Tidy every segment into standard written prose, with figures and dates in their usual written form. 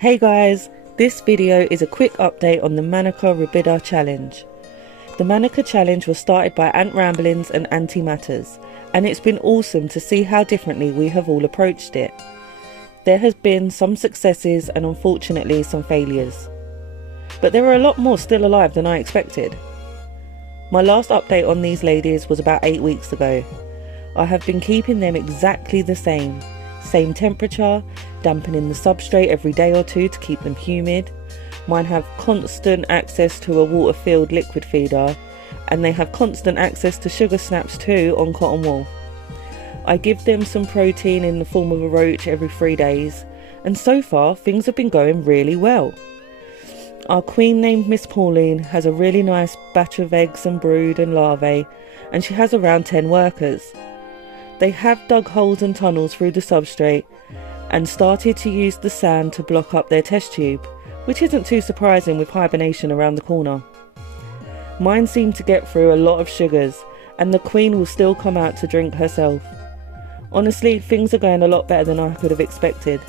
Hey guys, this video is a quick update on the MANICA RUBIDA challenge. The MANICA challenge was started by Ant Ramblings and Anty Matters, and it's been awesome to see how differently we have all approached it. There has been some successes and unfortunately some failures, but there are a lot more still alive than I expected. My last update on these ladies was about 8 weeks ago. I have been keeping them exactly the same temperature, dampening the substrate every day or two to keep them humid. Mine have constant access to a water-filled liquid feeder, and they have constant access to sugar snaps too on cotton wool. I give them some protein in the form of a roach every 3 days, and so far things have been going really well. Our queen named Miss Pauline has a really nice batch of eggs and brood and larvae, and she has around 10 workers. They have dug holes and tunnels through the substrate and started to use the sand to block up their test tube, which isn't too surprising with hibernation around the corner. Mine seem to get through a lot of sugars, and the queen will still come out to drink herself. Honestly, things are going a lot better than I could have expected.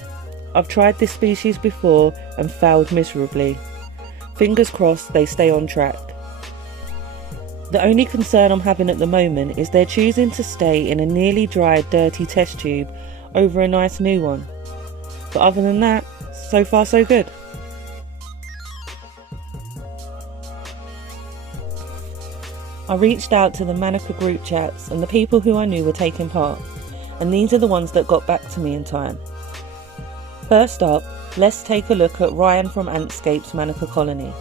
I've tried this species before and failed miserably. Fingers crossed they stay on track. The only concern I'm having at the moment is they're choosing to stay in a nearly dry, dirty test tube over a nice new one. But other than that, so far so good. I reached out to the MANICA group chats and the people who I knew were taking part, and these are the ones that got back to me in time. First up, let's take a look at Ryan from Antscapes MANICA colony.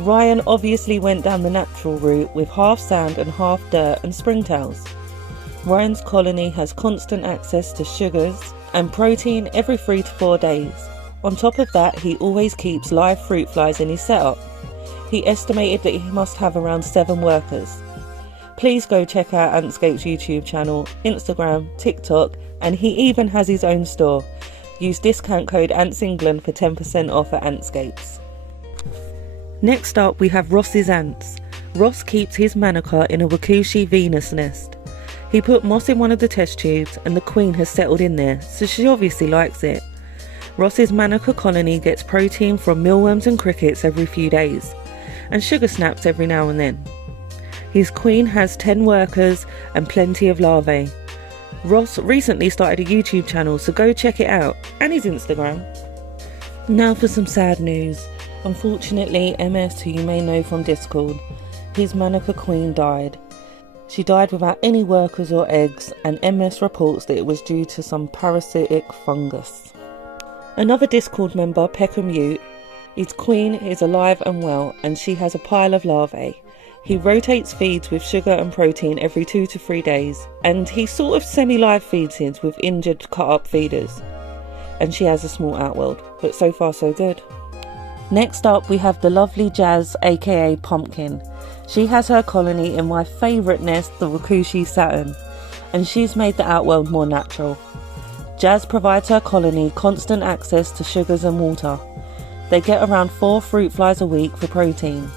Ryan obviously went down the natural route with half sand and half dirt and springtails. Ryan's colony has constant access to sugars and protein every 3 to 4 days. On top of that, he always keeps live fruit flies in his setup. He estimated that he must have around 7 workers. Please go check out Antscapes' YouTube channel, Instagram, TikTok, and he even has his own store. Use discount code ANTSENGLAND for 10% off at Antscapes. Next up we have Ross's ants. Ross keeps his MANICA in a Wakushi Venus nest. He put moss in one of the test tubes and the queen has settled in there, so she obviously likes it. Ross's MANICA colony gets protein from mealworms and crickets every few days, and sugar snaps every now and then. His queen has 10 workers and plenty of larvae. Ross recently started a YouTube channel, so go check it out, and his Instagram. Now for some sad news. Unfortunately, MS, who you may know from Discord, his MANICA queen died. She died without any workers or eggs, and MS reports that it was due to some parasitic fungus. Another Discord member, Peckham Yute, his queen is alive and well, and she has a pile of larvae. He rotates feeds with sugar and protein every 2 to 3 days, and he sort of semi-live feeds his with injured cut-up feeders. And she has a small outworld, but so far so good. Next up we have the lovely Jazz, aka Pumpkin. She has her colony in my favourite nest, the Wakushi Saturn, and she's made the outworld more natural. Jazz provides her colony constant access to sugars and water. They get around 4 fruit flies a week for protein.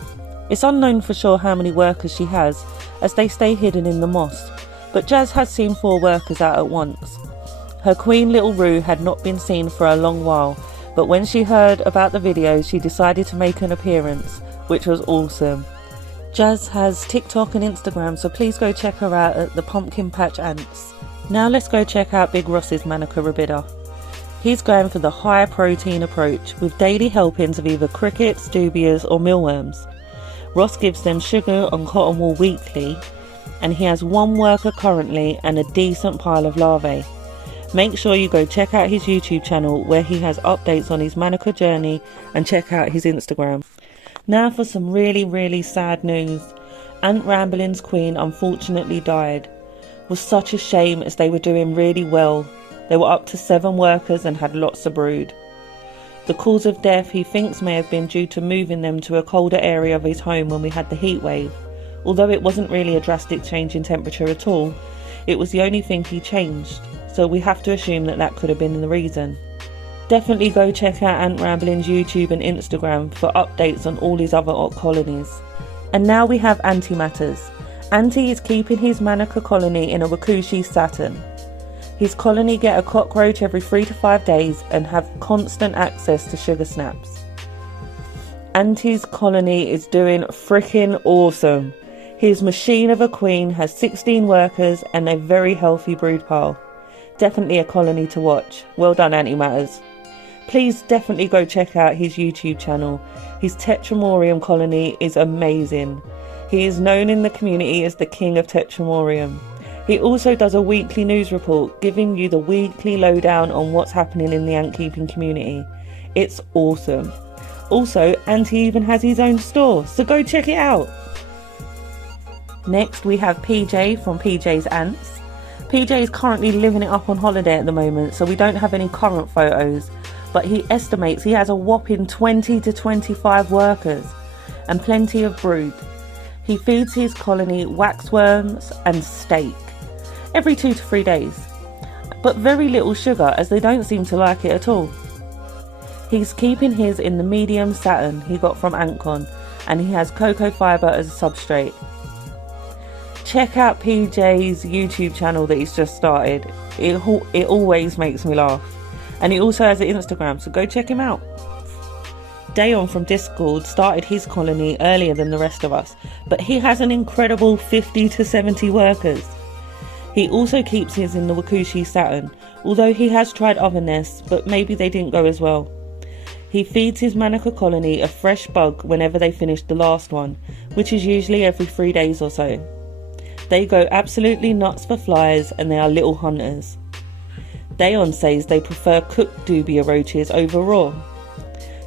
It's unknown for sure how many workers she has, as they stay hidden in the moss, but Jazz has seen 4 workers out at once. Her queen Little Roo had not been seen for a long while, but when she heard about the video she decided to make an appearance, which was awesome. Jazz has TikTok and Instagram, so please go check her out at the Pumpkin Patch Ants. Now let's go check out Big Ross's MANICA RUBIDA. He's going for the high protein approach with daily helpings of either crickets, dubias or mealworms. Ross gives them sugar on cotton wool weekly, and he has 1 worker currently and a decent pile of larvae. Make sure you go check out his YouTube channel where he has updates on his MANICA journey, and check out his Instagram. Now for some really sad news. Ant Rambling's queen unfortunately died. It was such a shame as they were doing really well. They were up to 7 workers and had lots of brood. The cause of death he thinks may have been due to moving them to a colder area of his home when we had the heat wave. Although it wasn't really a drastic change in temperature at all, it was the only thing he changed, so we have to assume that that could have been the reason. Definitely go check out Ant Rambling's YouTube and Instagram for updates on all his other colonies. And now we have Anty Matters. Anty is keeping his MANICA colony in a Wakushi Saturn. His colony get a cockroach every 3 to 5 days and have constant access to sugar snaps. Anty's colony is doing freaking awesome. His machine of a queen has 16 workers and a very healthy brood pile. Definitely a colony to watch. Well done, Anty Matters. Please definitely go check out his YouTube channel. His Tetramorium colony is amazing. He is known in the community as the king of Tetramorium. He also does a weekly news report giving you the weekly lowdown on what's happening in the ant keeping community. It's awesome. Also, Anty even has his own store, so go check it out. Next we have PJ from PJ's Ants. PJ is currently living it up on holiday at the moment, so we don't have any current photos, but he estimates he has a whopping 20 to 25 workers and plenty of brood. He feeds his colony waxworms and steak every 2 to 3 days, but very little sugar as they don't seem to like it at all. He's keeping his in the medium satin he got from Antcon, and he has cocoa fibre as a substrate. Check out PJ's YouTube channel that he's just started. It always makes me laugh. And he also has an Instagram, so go check him out. Daeon from Discord started his colony earlier than the rest of us, but he has an incredible 50 to 70 workers. He also keeps his in the Wakushi Saturn, although he has tried other nests, but maybe they didn't go as well. He feeds his Manica colony a fresh bug whenever they finish the last one, which is usually every 3 days or so. They go absolutely nuts for flies and they are little hunters. Daeon says they prefer cooked dubia roaches over raw.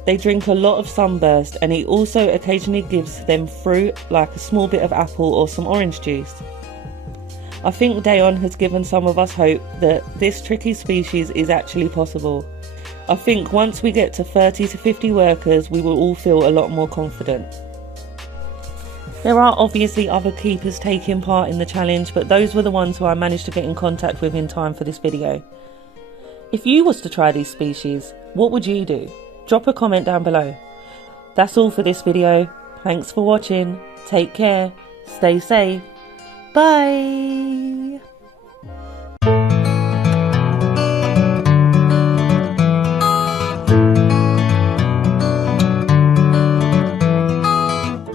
They drink a lot of sunburst, and he also occasionally gives them fruit like a small bit of apple or some orange juice. I think Daeon has given some of us hope that this tricky species is actually possible. I think once we get to 30 to 50 workers, we will all feel a lot more confident. There are obviously other keepers taking part in the challenge, but those were the ones who I managed to get in contact with in time for this video. If you was to try these species, what would you do? Drop a comment down below. That's all for this video. Thanks for watching. Take care. Stay safe. Bye.